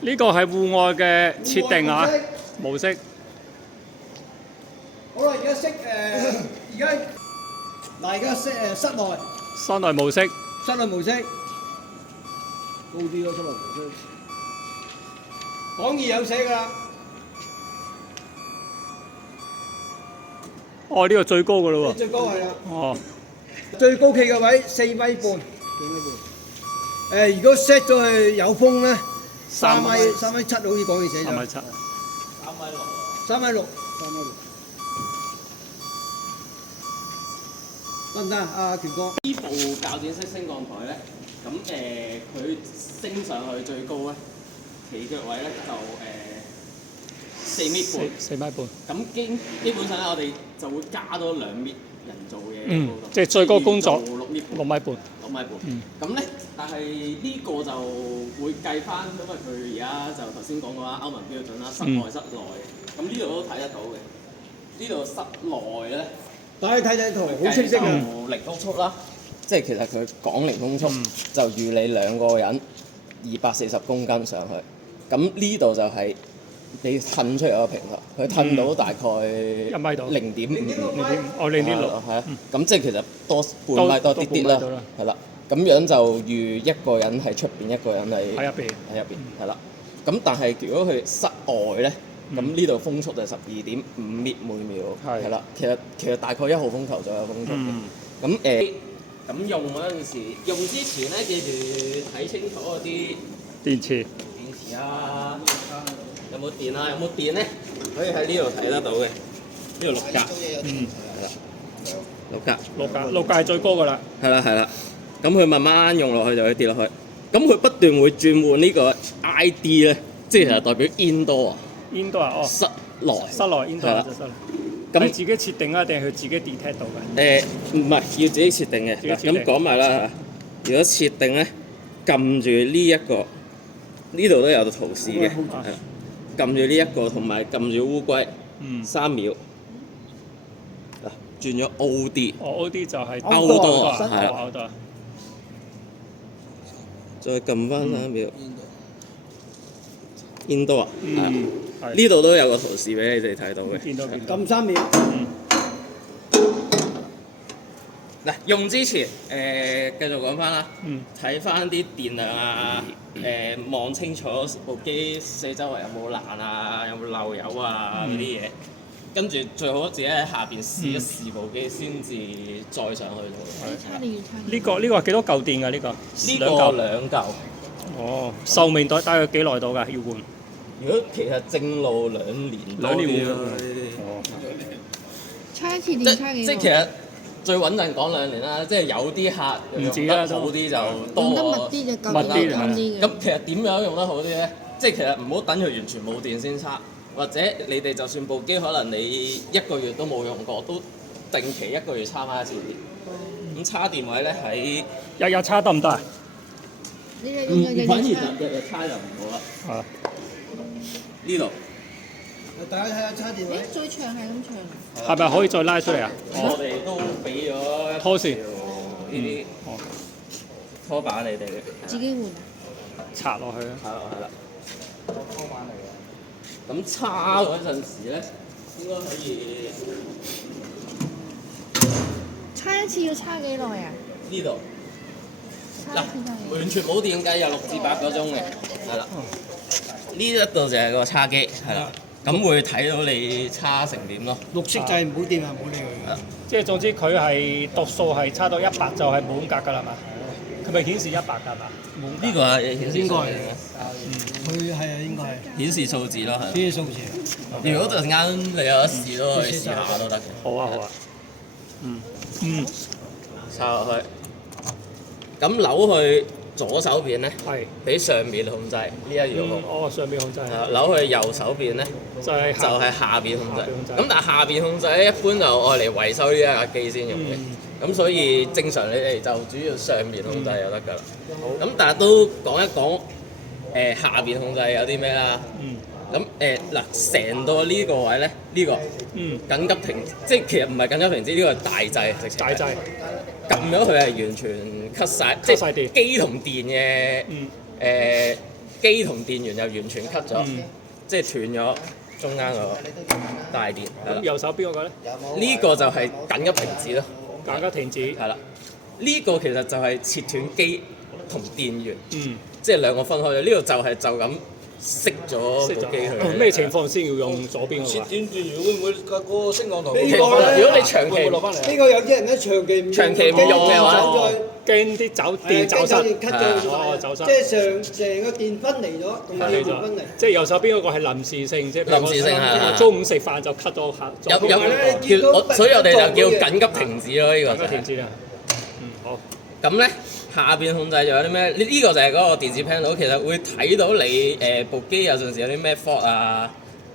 呢個係戶外嘅設定啊，模式。好啦，而家而家室內。室內模式。室內模式。高啲咯，室內模式。講義有寫㗎啦。哦，呢個最高㗎咯喎。最高係啦。哦。最高企嘅位4米半。4米半。如果 set 咗去有風咧，3米7好似講義寫咗。3米7。3米6。得唔得啊？阿權哥。呢部較剪式升降台咧，咁佢升上去最高咧，企腳位咧就4米半。4米半。咁基本上咧，我哋就會加多2米人造嘅。即係最高工作6米半。6米半。6米半。咁咧，但係呢個就會計翻，因為佢而家就頭先講過啦，歐盟標準啦，室外室內嘅。咁呢度都睇得到嘅。呢度室內咧。大家睇圖，好清晰啊！零風速啦，即係其實佢講零風速就預你2個人240公斤上去，咁呢度就係你褪出嚟個平台，佢褪到大概1米度0.5，哦0.6，係啊，咁即係其實多半米多啲啲啦，係啦，咁樣就預一個人喺出邊，一個人喺入邊，係啦，咁但係如果佢室外咧。咁呢度風速就12.5米每秒，係啦。其實大概1號風球左右風速嘅。咁用嗰陣時，用之前咧記住睇清楚嗰啲電池啊，有冇電啊？有冇電咧？可以喺呢度睇得到嘅。呢度6格，係啦，6格係最高㗎啦。係啦。咁佢慢慢用落去就會跌落去。咁佢不斷會轉換呢個 ID 咧，即係其實代表 indoor。indoor 哦，室內 indoor 就室內。咁你自己設定啊，定係佢自己 detect 到嘅？唔係要自己設定嘅。咁講埋啦，如果設定咧，撳住呢一個，呢度都有個圖示嘅，撳住呢一個同埋撳住烏龜，3秒。嗱，轉咗 OD。哦 ，OD 就係 outdoor，係啦。再撳翻3秒。indoor 啊，呢度都有個圖示俾你哋睇到嘅。撳3秒。嗱，用之前繼續講翻啦，睇翻啲電量啊，望清楚部機四周圍有冇爛啊，有冇漏油啊嗰啲嘢，跟住最好自己喺下邊試一試部機先至再上去。呢個係幾多嚿電㗎？呢個2嚿。哦，壽命大約幾耐到㗎？要換？如果其實正路2年多啲咯，差一次電差幾耐？即係其實最穩陣講2年啦，即係有啲客用得好啲就多。用得密啲就夠啲嘅。咁其實點樣用得好啲咧？即係其實唔好等佢完全冇電先叉，或者你哋就算部機可能你1個月都冇用過，都定期1個月叉翻一次電。咁叉電位咧喺日日叉得唔得啊？反而就日叉就唔好啦。呢度，大家睇下叉電位。最長係咁長。係咪可以再拉出嚟啊？我哋都俾咗拖線呢啲拖板你哋自己換。插落去啊！係啦。拖板嚟嘅。咁叉嗰陣時咧，應該可以。叉一次要叉幾耐啊？呢度。嗱，完全冇電計有6至8個鐘嘅，係啦。呢一度就係個叉機，係啦。咁會睇到你叉成點咯。綠色就係唔好掂啊，唔好理佢。即係總之佢係讀數係叉到100就係滿格㗎啦嘛。佢咪顯示100㗎嘛？呢個係顯示應該係佢係啊，應該係顯示數字咯，係。顯示數字。如果陣間你有得試都可以試下都得嘅。好啊。插落去。咁扭去左手邊咧，俾上面控制呢一樣。上面控制。扭去右手邊咧，就係下邊控制。咁但係下邊控制咧，一般就愛嚟維修呢一架機先用嘅。咁所以正常你哋就主要上面控制就得㗎啦。咁但係都講一講下邊控制有啲咩啦。咁嗱，成到呢個位咧，呢個緊急停，即係其實唔係緊急停止，呢個係大掣，直情。大掣。撳咗佢係完全 cut 晒，即係機同電嘅機同電源又完全 cut 咗，即係斷咗中間個大電。咁右手邊嗰個咧？呢個就係緊急停止咯。緊急停止。係啦，呢個其實就係切斷機同電源，即係兩個分開咗。呢個就咁熄咗部機佢。咩情況先要用左邊嗰個？切斷電源會唔會嗰個升降台？呢個咧，如果你長期落翻嚟，呢個有啲人咧長期唔用嘅話，驚啲電走失，走失，即係成個電分離咗，同電源分離。即係右手邊嗰個係臨時性，即係臨時性係中午食飯就 cut 咗下。所以我哋就叫緊急停止咯，呢個緊急停止啦。好。咁咧下邊控制就有啲咩？呢個就係嗰個電子 panel，其實會睇到你部機有陣時有啲咩 fault 啊，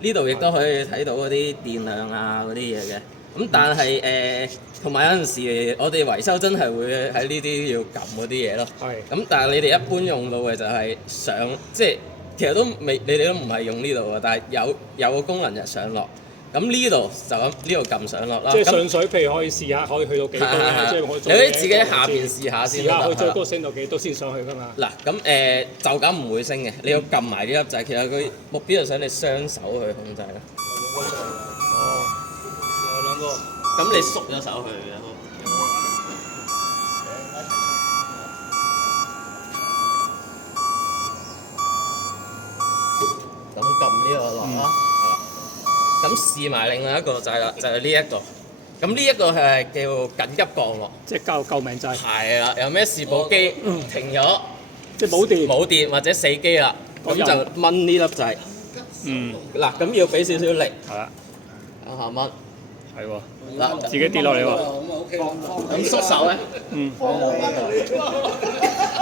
呢度亦都可以睇到嗰啲電量啊嗰啲嘢嘅。咁但係同埋有陣時我哋維修真係會喺呢啲要撳嗰啲嘢咯。係。咁但係你哋一般用到嘅就係即係其實都未，你哋都唔係用呢度嘅，但係有個功能就係上落。咁呢度就咁呢度撳上落啦。即係上水，譬如可以試下，可以去到幾高？即係我你可以自己喺下邊試下先。試下去最高升到幾多先上去㗎嘛？嗱，咁就咁唔會升嘅，你要撳埋呢粒掣。其實佢目標就想你雙手去控制啦。哦，有兩個。咁你縮咗手去嘅。咁撳呢個落啦。咁試埋另外一個掣啦，就係呢一個。咁呢一個係叫緊急降落，即係救命掣。係啦，有咩事部機停咗，即係冇電或者死機啦，咁就掹呢粒掣。嗱，咁要俾少少力。係啦。向下掹。係喎。嗱，自己跌落嚟喎。咁縮手咧。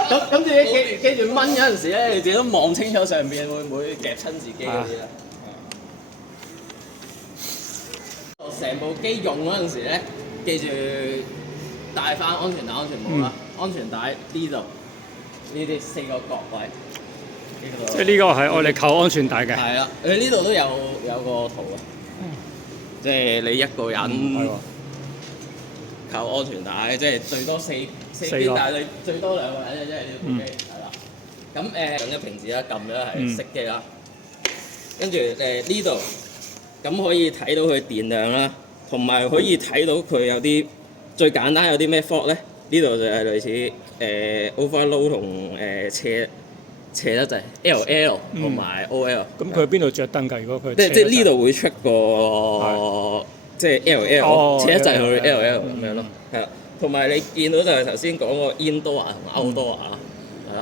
咁自己記住掹嗰陣時咧，你自己都望清楚上邊會唔會夾親自己嗰啲啦。成部機用嗰陣時咧，記住帶翻安全帶、安全帽啦。安全帶呢度呢啲4個角位。即係呢個係我哋扣安全帶嘅。係啦，佢呢度都有個圖啊。即係你一個人扣安全帶，即係最多四邊，但係你最多2個人嘅啫。呢部機係啦。咁緊急停止啦，撳咗係熄機啦。跟住呢度。咁可以睇到佢電量啦，同埋可以睇到佢有啲最簡單有啲咩 fault 咧？呢度就係類似overload 同斜得滯 LL 同埋 OL。咁佢喺邊度着燈㗎？如果佢即係呢度會出個即係 LL 斜得滯去 LL 咁樣咯，係啦。同埋你見到就係頭先講個 indoor 同 outdoor 啊，係啦。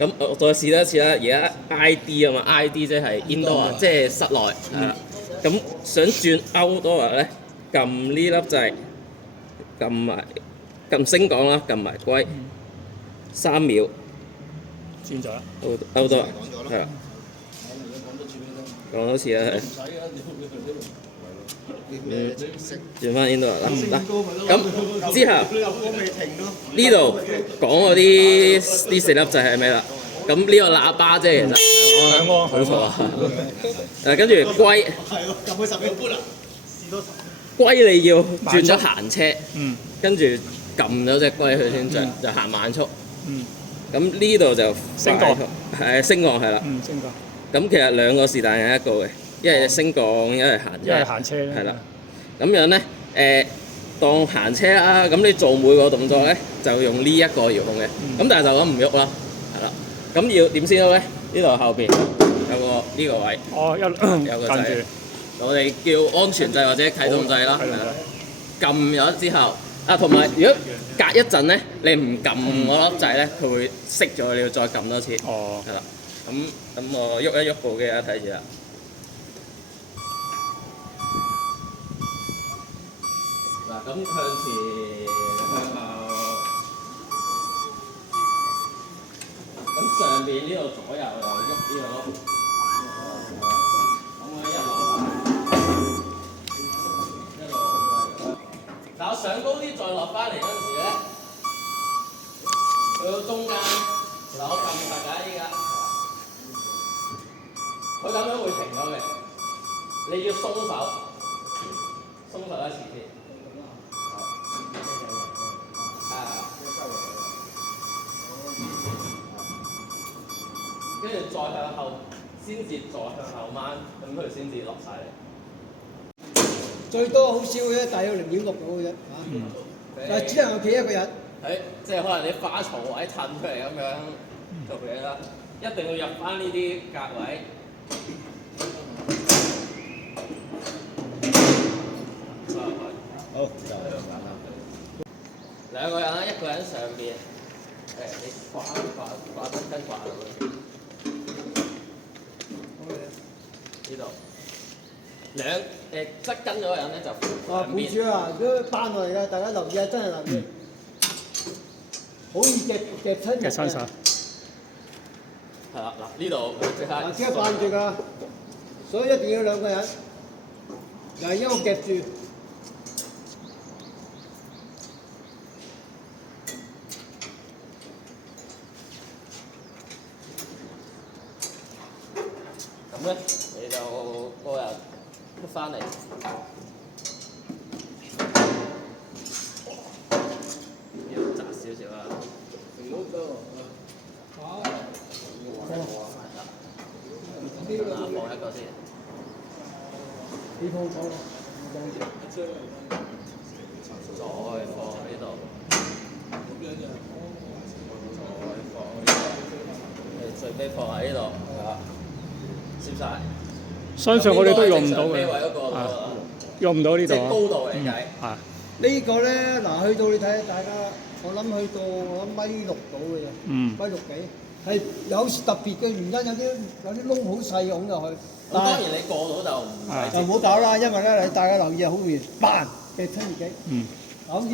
咁我再試多一次啦。而家 ID 啊嘛 ，ID 即係 indoor 即係室內係啦。咁想轉 outdoor 咧，撳呢粒掣，撳升降啦，撳埋歸3秒，轉咗啦。outdoor 係啦，講多次啦係。轉翻 indoor 啦，咁之後呢度講嗰啲4粒掣係咩啦？咁呢個喇叭啫，其實冇錯啊。跟住歸，歸你要轉咗行車，跟住撳咗隻龜佢先就行慢速。咁呢度就升降，係升降係啦。升降。咁其實兩個是但係一個嘅，一係升降，一係行車。一係行車咧。係啦。咁樣咧，當行車啦，咁你做每個動作咧就用呢一個遙控嘅，咁但係就咁唔喐啦，係啦。咁要點先喐咧？呢度後邊有個呢個位，有個掣，我哋叫安全掣或者啟動掣啦，係啦。撳咗之後，同埋如果隔一陣咧，你唔撳嗰粒掣咧，佢會熄咗，你要再撳多次。哦。係啦。咁我喐一喐部機啊，睇住啦。嗱，咁向前向後，咁上邊呢度左右又喐呢個咯。咁我一路但我上高啲再落翻嚟嗰陣時咧，去到中間，嗱我撳實㗎依家，佢咁樣會停咗嘅，你要鬆手，鬆手一次先。跟住再向後，先至再向後掹，咁佢先至落晒嚟。最多好少嘅啫，大約0.6到嘅啫嚇。但係只能夠企一個人。即係可能你花槽位褪出嚟咁樣做嘢啦，一定要入翻呢啲格位。好，兩個人啦，一個人上邊，你掛燈掛到呢度。側跟嗰個人咧就啊，背住啊，如果扳落嚟啦，大家留意啊，真係留意，好易夾親人嘅。係啦，嗱呢度即刻扳住㗎，所以一定要兩個人，又係一個夾住。咁咧，你就個人出翻嚟。要窄少少啦。放一個先。你放手啦，再放呢度。最尾放喺呢度，攝晒。相信我哋都用唔到嘅，用唔到呢度。即係高度嚟計。呢個咧，嗱去到你睇大家，我諗去到1.6米到嘅啫，1.6幾。係有特別嘅原因，有啲窿好細拱入去。咁當然你過到就唔使。就唔好搞啦，因為咧你大家留意好容易，嘭嘅親自己。好似。